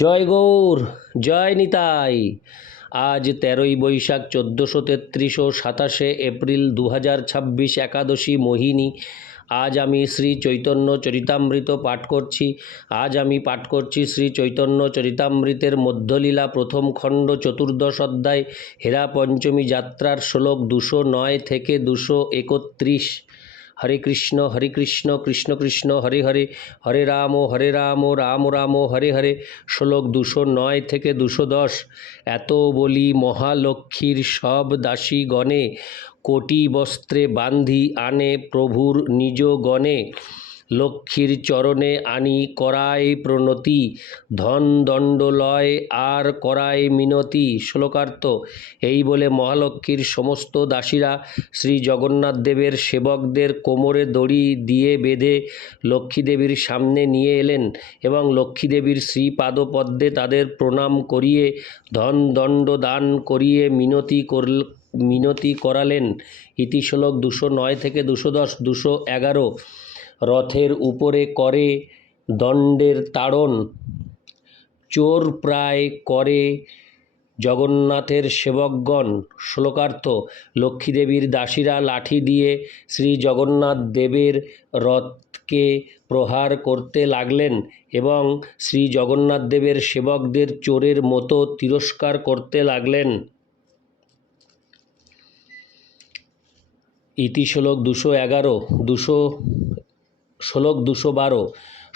জয় গৌর, জয় নিতাই। আজ 13ই বৈশাখ 1433 ও 27শে এপ্রিল 2026 একাদশী মোহিনী। আজ আমি শ্রী চৈতন্য চরিতামৃত পাঠ করছি। আজ আমি পাঠ করছি শ্রী চৈতন্য চরিতামৃতের মধ্যলীলা প্রথম খণ্ড 14দশ অধ্যায় হেরা পঞ্চমী যাত্রার শ্লোক 209 থেকে 231। হরে কৃষ্ণ কৃষ্ণ কৃষ্ণ হরে হরে, হরে রাম রাম রাম হরে হরে। শ্লোক 209 থেকে 210। এত বলি মহালক্ষ্মীর সব দাসী গণে, কোটি বস্ত্রে বান্ধি আনে প্রভুর নিজ গণে। লক্ষ্মীর চরণে আনি করায় প্রণতি, ধন দণ্ড লয় আর করায় মিনতি। শ্লোকার্থ। এই বলে মহালক্ষ্মীর সমস্ত দাসীরা শ্রী জগন্নাথ দেবের সেবকদের কোমরে দড়ি দিয়ে বেঁধে লক্ষ্মীদেবীর সামনে নিয়ে এলেন এবং লক্ষ্মীদেবীর শ্রীপাদপদ্মে তাদের প্রণাম করিয়ে ধন দণ্ড দান করিয়ে মিনতি করালেন। ইতি শ্লোক 209 থেকে 210। 211। রথের উপরে করে দণ্ডের তাড়ন, চোর প্রায় করে জগন্নাথের সেবকগণ। শ্লোকার্থ। লক্ষ্মীদেবীর দাসীরা লাঠি দিয়ে শ্রী জগন্নাথ দেবের রথকে প্রহার করতে লাগলেন এবং শ্রী জগন্নাথ দেবের সেবকদের চোরের মতো তিরস্কার করতে লাগলেন। ইতি শ্লোক 211। শ্লোক 212।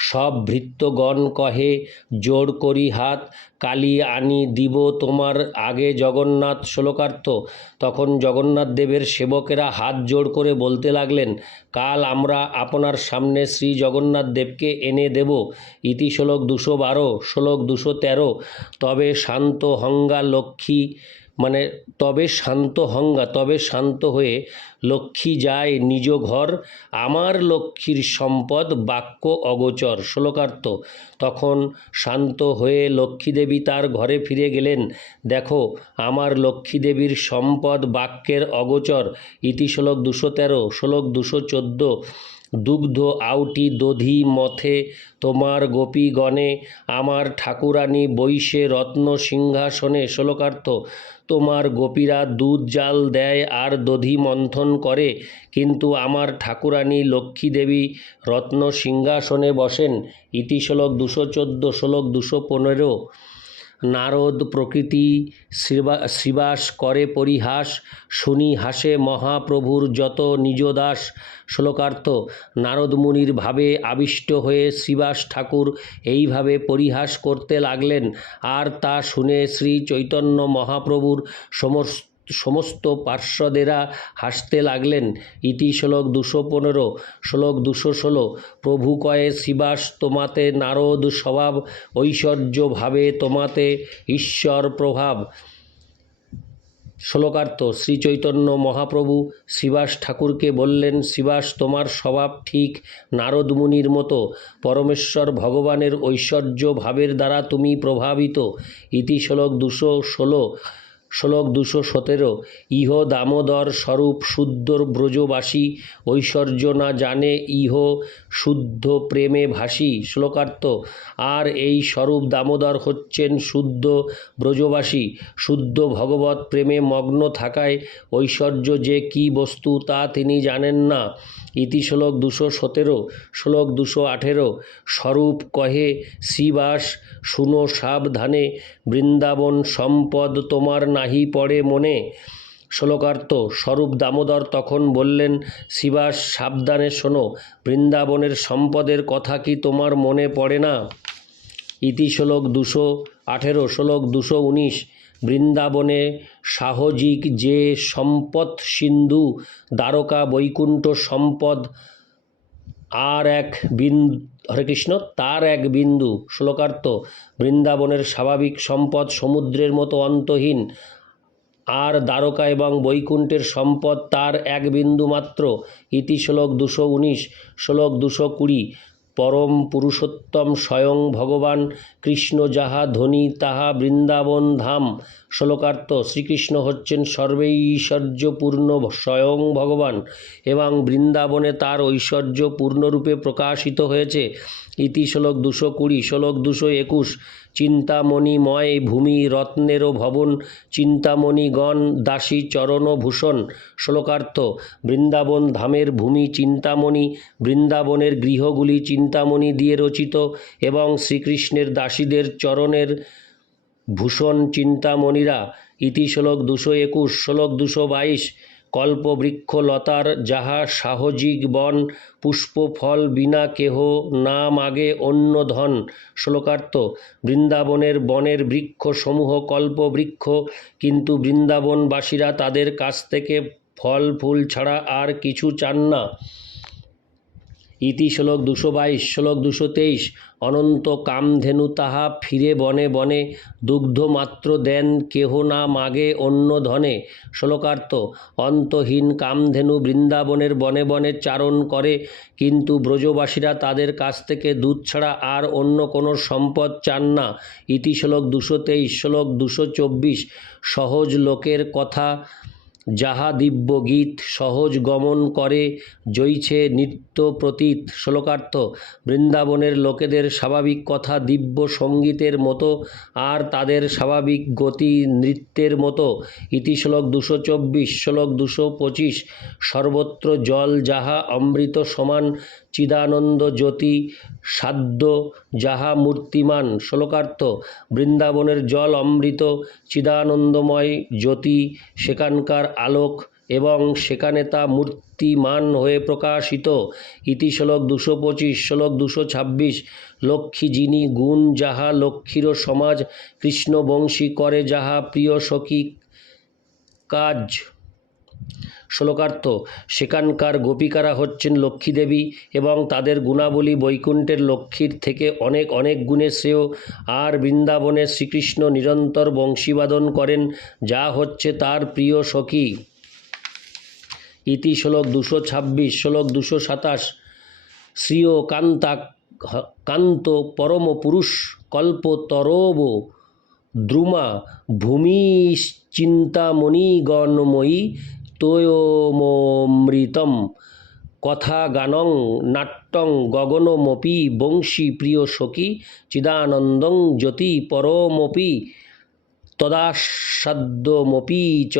সব ভৃত্যগণ কহে জোড় করি হাত, কালী আনি দিব তোমার আগে জগন্নাথ। শ্লোকার্থ। তখন জগন্নাথ দেবের সেবকেরা হাত জোড় করে বলতে লাগলেন, কাল আমরা আপনার সামনে শ্রী জগন্নাথ দেবকে এনে দেব। ইতি শ্লোক 212। শ্লোক 213। তবে শান্ত হয়ে লক্ষ্মী যায় নিজ ঘর, আমার লক্ষ্মীর সম্পদ বাক্য অগোচর। শ্লোকার্থ। তখন শান্ত হয়ে লক্ষ্মীদেবী তার ঘরে ফিরে গেলেন। দেখো, আমার লক্ষ্মীদেবীর সম্পদ বাক্যের অগোচর। ইতি শ্লোক 213। শ্লোক 214। দুগ্ধ আউটি দধি মথে তোমার গোপীগণে, আমার ঠাকুরানী বৈশে রত্ন সিংহাসনে। শ্লোকার্থ। তোমার গোপীরা দুধ জাল দেয় আর দধি মন্থন করে, কিন্তু আমার ঠাকুরানী লক্ষ্মীদেবী রত্ন সিংহাসনে বসেন। ইতি শ্লোক 214। শ্লোক 215। নারদ প্রকৃতি শ্রীবাস করে পরিহাস, শুনি হাসে মহাপ্রভুর যত নিজ দাস। শ্লোকার্থ। নারদ মুনির ভাবে আবিষ্ট হয়ে শ্রীবাস ঠাকুর এইভাবে পরিহাস করতে লাগলেন, আর তা শুনে শ্রী চৈতন্য মহাপ্রভুর সমস্ত পার্শ্বদেরা হাসতে লাগলেন। ইতি শ্লোক 215। শ্লোক 216। প্রভু কয়ে শ্রীবাস তোমাতে নারদ স্বভাব, ঐশ্বর্য ভাবে তোমাতে ঈশ্বর প্রভাব। শ্লোকার্থ। শ্রী চৈতন্য মহাপ্রভু শ্রীবাস ঠাকুরকে বললেন, শ্রীবাস তোমার স্বভাব ঠিক নারদ মুনির মতো, পরমেশ্বর ভগবানের ঐশ্বর্য ভাবের দ্বারা তুমি প্রভাবিত। ইতি শ্লোক 216। শ্লোক 217। ইহ দামোদর স্বরূপ শুদ্ধ ব্রজবাসী, ঐশ্বর্য না জানে ইহ শুদ্ধ প্রেমে ভাসী। শ্লোকার্থ। আর এই স্বরূপ দামোদর হচ্ছেন শুদ্ধ ব্রজবাসী। শুদ্ধ ভগবত প্রেমে মগ্ন থাকায় ঐশ্বর্য যে কী বস্তু তা তিনি জানেন না। ইতি শ্লোক 217। শ্লোক 218। স্বরূপ কহে শ্রীবাস শুনো সাবধানে, বৃন্দাবন সম্পদ তোমার নাহি পড়ে মনে। শ্লোকার্থ। স্বরূপ দামোদর তখন বললেন, শ্রীবাস সাবধানে শোনো, বৃন্দাবনের সম্পদের কথা কি তোমার মনে পড়ে না। ইতি শ্লোক 218। শ্লোক 219। বৃন্দাবনে সাহজিক যে সম্পদ সিন্ধু, দ্বারকা বৈকুণ্ঠ সম্পদ আর এক বিন্দু। হরে কৃষ্ণ। তার এক বিন্দু। শ্লোকার্থ। বৃন্দাবনের স্বাভাবিক সম্পদ সমুদ্রের মতো অন্তহীন, আর দ্বারকা এবং বৈকুণ্ঠের সম্পদ তার এক বিন্দু মাত্র। ইতি শ্লোক 219। শ্লোক 220। পরম পুরুষোত্তম স্বয়ং ভগবান কৃষ্ণ যাহা ধনী তাহা বৃন্দাবন ধাম। শ্লোকার্থ। শ্রীকৃষ্ণ হচ্ছেন সর্বৈশ্বর্যপূর্ণ স্বয়ং ভগবান এবং বৃন্দাবনে তার ঐশ্বর্য পূর্ণরূপে প্রকাশিত হয়েছে। ইতি শ্লোক 220, শ্লোক 221। চিন্তামণিময় ভূমি রত্নেরও ভবন, চিন্তামণিগণ দাসী চরণ ভূষণ। শ্লোকার্থ: বৃন্দাবন ধামের ভূমি চিন্তামণি, বৃন্দাবনের গৃহগুলি চিন্তামণি দিয়ে রচিত এবং শ্রীকৃষ্ণের দাসীদের চরণের ভূষণ চিন্তামণিরা। ইতি শ্লোক 221, শ্লোক 222। কল্পবৃক্ষ লতার যাহা সাহজিক বন, পুষ্প ফল বিনা কেহ না মাগে অন্য ধন। শ্লোকার্থ: বৃন্দাবনের বনের বৃক্ষ সমূহ কল্পবৃক্ষ, কিন্তু বৃন্দাবনবাসীরা তাদের কাছ থেকে ফল ফুল ছাড়া আর কিছু চান না। ইতি শ্লোক 222, শ্লোক 223। অনন্ত কামধেনু তাহা ফিরে বনে বনে, দুগ্ধ মাত্র দেন কেহ না মাগে অন্য ধনে। শ্লোকার্থ: অন্তহীন কামধেনু বৃন্দাবনের বনে বনে চারণ করে, কিন্তু ব্রজবাসীরা তাদের কাছ থেকে দুধ ছাড়া আর অন্য কোনো সম্পদ চান না। ইতি শ্লোক 223, শ্লোক 224। সহজ লোকের কথা যাহা দিব্য গীত, সহজ গমন করে জইছে নিত্য প্রতীত। শ্লোকার্থ: বৃন্দাবনের লোকেদের স্বাভাবিক কথা দিব্য সঙ্গীতের মতো, আর তাদের স্বাভাবিক গতি নৃত্যের মতো। ইতি শ্লোক 224, শ্লোক 225। সর্বত্র জল যাহা অমৃত সমান, চিদানন্দ জ্যোতি সাধ্য যাহা মূর্তিমান। শ্লোকার্থ: বৃন্দাবনের জল অমৃত, চিদানন্দময় জ্যোতি, সেখানকার আলোক, এবং সেখানে তা মূর্তিমান হয়ে প্রকাশিত। ইতি শ্লোক 225, শ্লোক 226। লক্ষ্মী যিনি গুণ যাহা লক্ষ্মীরও সমাজ, কৃষ্ণবংশী করে যাহা প্রিয় সখী কাজ। শ্লোকার্থ: সেখানকার গোপিকারা হচ্ছেন লক্ষ্মী দেবী এবং তাদের গুণাবলী বৈকুণ্ঠের লক্ষ্মীর থেকে অনেক অনেক গুণে শ্রেয়। আর বৃন্দাবনে শ্রীকৃষ্ণ নিরন্তর বংশীবাদন করেন, যা হচ্ছে তার প্রিয় সখী। ইতি শ্লোক 226, শ্লোক 227। শ্রীয় কান্ত পরম পুরুষ কল্পতরব দ্রুমা ভূমিশ্চিন্তামণিগণময়ী তোয়মমৃতম কথাগানং নাট্যং গগনমপি বংশী প্রিয় সখী চিদানন্দং জ্যোতি পরমপি তদাস্বাদ্যমপি চ।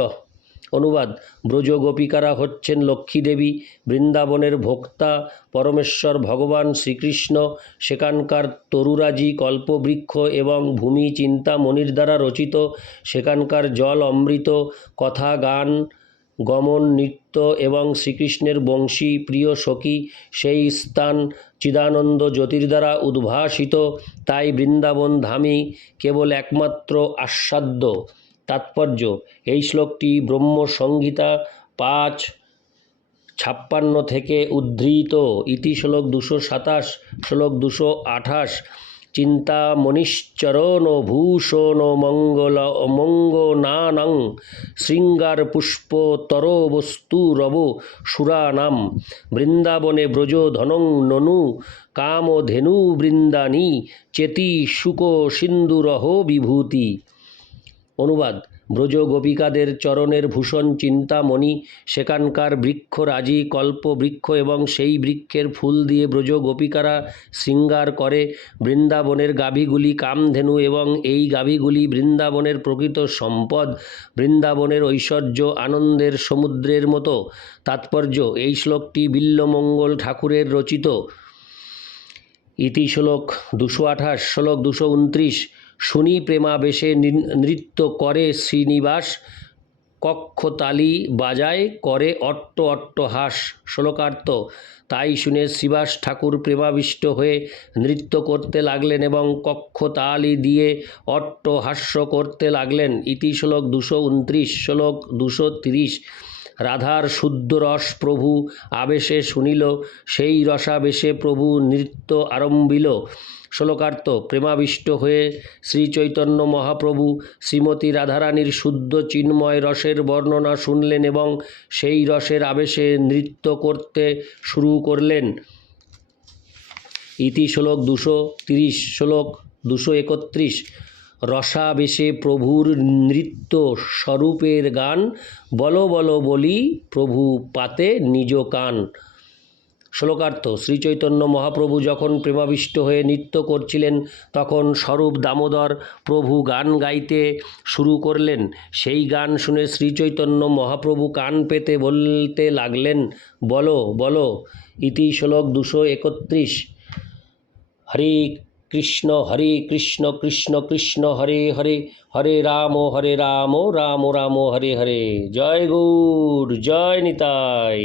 অনুবাদ: ব্রজ গোপিকারা হচ্ছেন লক্ষ্মী দেবী, বৃন্দাবনের ভোক্তা পরমেশ্বর ভগবান শ্রীকৃষ্ণ সেখানকার তরুরাজি কল্পবৃক্ষ এবং ভূমি চিন্তামণির দ্বারা রচিত। সেখানকার জল অমৃত, কথা গান গমন নৃত্য এবং শ্রীকৃষ্ণের বংশী প্রিয় সখী সেই স্থান চিদানন্দ জ্যোতির দ্বারা উদ্ভাসিত। তাই বৃন্দাবন ধামই কেবল একমাত্র আস্বাদ্য। তাৎপর্য: এই শ্লোকটি ব্রহ্মসংহিতা 5:56 থেকে উদ্ধৃত। ইতি শ্লোক 227, শ্লোক 228। চিন্তামণিশ্চরণ ভূষণ মঙ্গনানাং শৃঙ্গার পুষ্প তরবস্তুরব সুরানাম বৃন্দাবনে ব্রজ ধনং ননু কামধেনু বৃন্দানি চেতি শুক সিন্ধুরহ বিভূতি। অনুবাদ: ব্রজ গোপিকাদের চরণের ভূষণ চিন্তামণি, সেখানকার বৃক্ষরাজি কল্পবৃক্ষ এবং সেই বৃক্ষের ফুল দিয়ে ব্রজ গোপিকারা শৃঙ্গার করে। বৃন্দাবনের গাভীগুলি কামধেনু এবং এই গাভীগুলি বৃন্দাবনের প্রকৃত সম্পদ। বৃন্দাবনের ঐশ্বর্য আনন্দের সমুদ্রের মতো। তাৎপর্য: এই শ্লোকটি বিল্বমঙ্গল ঠাকুরের রচিত। ইতি শ্লোক 228, শ্লোক 229। শুনি প্রেমাবেশে নৃত্য করে শ্রীনিবাস, কক্ষতালি বাজায় করে অট্ট অট্টহাস। শ্লোকার্থ: তাই শুনে শ্রীবাস ঠাকুর প্রেমাবিষ্ট হয়ে নৃত্য করতে লাগলেন এবং কক্ষতালি দিয়ে অট্টহাস্য করতে লাগলেন। ইতি শ্লোক 229, শ্লোক 230। রাধার শুদ্ধ রস প্রভু আবেশে শুনিল, সেই রসাবেশে প্রভু নৃত্য আরম্ভিল। শ্লোকার্থ: প্রেমাবিষ্ট হয়ে শ্রীচৈতন্য মহাপ্রভু শ্রীমতী রাধারানীর শুদ্ধ চিন্ময় রসের বর্ণনা শুনলেন এবং সেই রসের আবেশে নৃত্য করতে শুরু করলেন। ইতি শ্লোক 230, শ্লোক 231। রসাবেশে প্রভুর নৃত্য স্বরূপের গান, বল বল বলি প্রভু পাতে নিজ কান। শ্লোকার্থ। শ্রীচৈতন্য মহাপ্রভু যখন প্রেমাবিষ্ট হয়ে নৃত্য করছিলেন তখন স্বরূপ দামোদর প্রভু গান গাইতে শুরু করলেন। সেই গান শুনে শ্রীচৈতন্য মহাপ্রভু কান পেতে বলতে লাগলেন, বলো বলো। ইতি শ্লোক 231। হরে কৃষ্ণ কৃষ্ণ কৃষ্ণ হরে হরে, হরে রাম রাম রাম হরে হরে। জয় গৌর, জয় নিতাই।